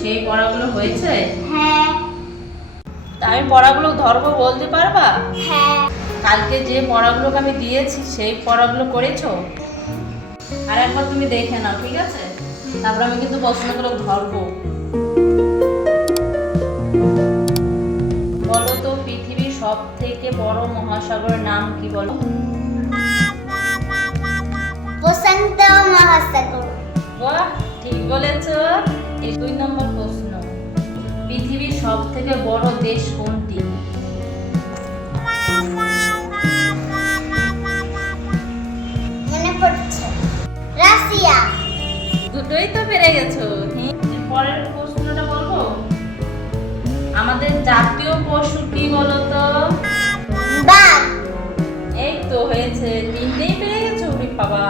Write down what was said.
সেই পড়াগুলো হয়েছে? হ্যাঁ। আমি পড়াগুলো ধরবো বলতে পারবা? হ্যাঁ। কালকে যে পড়াগুলোকে আমি দিয়েছি সেই পড়াগুলো করেছ? আর একবার তুমি দেখে নাও ঠিক আছে? তারপর আমি কিন্তু প্রশ্নগুলো ধরবো। বলো তো পৃথিবীর সব থেকে বড় মহাসাগরের নাম কি বলো? বসন্ত মহাসাগর। বাহ ঠিক বলেছ। দুই নম্বর প্রশ্ন। পৃথিবীর সব থেকে বড় দেশ কোনটি? মনে পড়ছে। রাশিয়া। দুটোই তো পেরে গেছো। পরের প্রশ্নটা বলব? আমাদের জাতীয় পশু কি বলো তো বাঘ। এই তো হয়েছে। তিনটেই পেরে গেছো বাবা